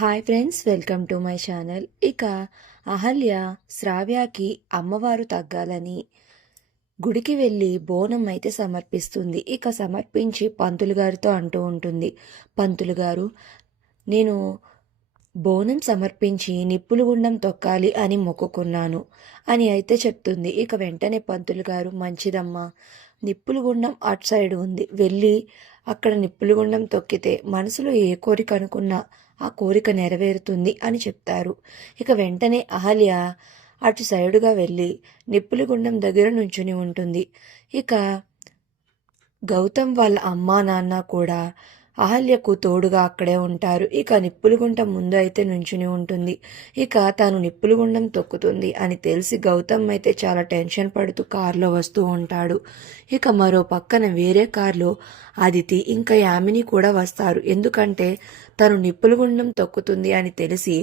Hi friends, welcome to my channel. ఇక అహల్య శ్రావ్యకి అమ్మవారు తగ్గాలని గుడికి వెళ్ళి బోనం అయితే సమర్పిస్తుంది. ఇక సమర్పించి పంతులు గారితో అంటూ ఉంటుంది, పంతులు గారు, నేను బోనం సమర్పించి నిప్పులు గుండం తొక్కాలి అని మొక్కుకున్నాను అని అయితే చెప్తుంది. ఇక వెంటనే పంతులు గారు, మంచిదమ్మా, నిప్పులు గుండం అటు సైడ్ ఉంది, వెళ్ళి అక్కడ నిప్పులు గుండం తొక్కితే మనసులో ఏ కోరిక అనుకున్నా ఆ కోరిక నెరవేరుతుంది అని చెప్తారు. ఇక వెంటనే అహల్య అటు సైడుగా వెళ్ళి నిప్పులు గుండం దగ్గర నుంచుని ఉంటుంది. ఇక గౌతమ్ వాళ్ళ అమ్మా నాన్న కూడా అహల్యకు తోడుగా అక్కడే ఉంటారు. ఇక నిప్పులుగుండం ముందు అయితే నుంచుని ఉంటుంది. ఇక తాను నిప్పులుగుండం తొక్కుతుంది అని తెలిసి గౌతమ్ అయితే చాలా టెన్షన్ పడుతూ కారులో వస్తూ ఉంటాడు. ఇక మరో పక్కన వేరే కారులో అదితి ఇంకా యామిని కూడా వస్తారు. ఎందుకంటే తను నిప్పులుగుండం తొక్కుతుంది అని తెలిసి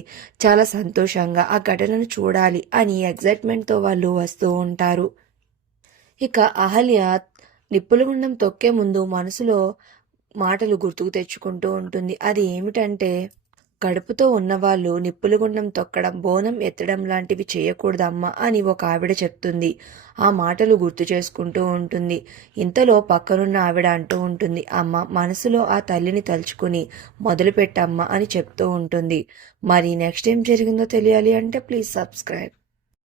చాలా సంతోషంగా ఆ ఘటనను చూడాలి అని ఎగ్జైట్మెంట్తో వాళ్ళు వస్తూ ఉంటారు. ఇక అహల్య నిప్పులుగుండం తొక్కే ముందు మనసులో మాటలు గుర్తుకు తెచ్చుకుంటూ ఉంటుంది. అది ఏమిటంటే, కడుపుతో ఉన్నవాళ్ళు నిప్పులుగుండం తొక్కడం, బోనం ఎత్తడం లాంటివి చేయకూడదమ్మా అని ఒక ఆవిడ చెప్తుంది. ఆ మాటలు గుర్తు చేసుకుంటూ ఉంటుంది. ఇంతలో పక్కనున్న ఆవిడ అంటూ ఉంటుంది, అమ్మ, మనసులో ఆ తల్లిని తలుచుకుని మొదలుపెట్టమ్మా అని చెప్తూ ఉంటుంది. మరి నెక్స్ట్ ఏం జరిగిందో తెలియాలి అంటే ప్లీజ్ సబ్స్క్రైబ్.